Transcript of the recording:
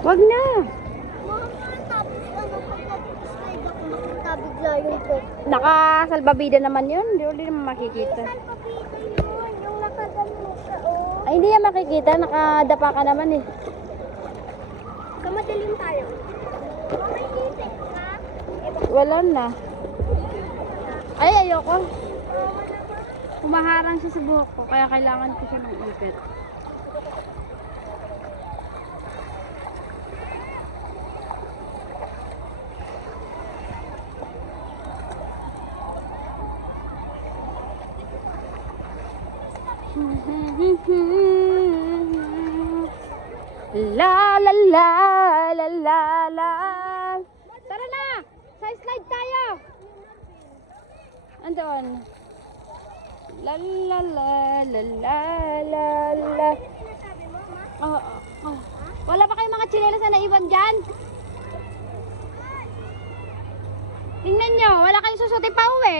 Wag na. Mama, tapos ano pag nag-slide ako makita bigla yung truck. Nakasalbabida naman yun. Hindi naman makikita. Saan pa pito yun? Yung nakagano siya, oh. Ay, hindi yan makikita. Nakadapa ka naman eh. Kamadilim tayo. Okay, gising na. Wala na. Ay, ayoko. Humaharang siya sa buhok ko. Kaya kailangan ko siya ng ipit. La la la la la la. Tara na! Sa slide tayo! Andun. La la la la la la la. Wala pa kayong mga tsinelas na naiwan dyan? Tingnan nyo, wala kayong susuti pa uwi.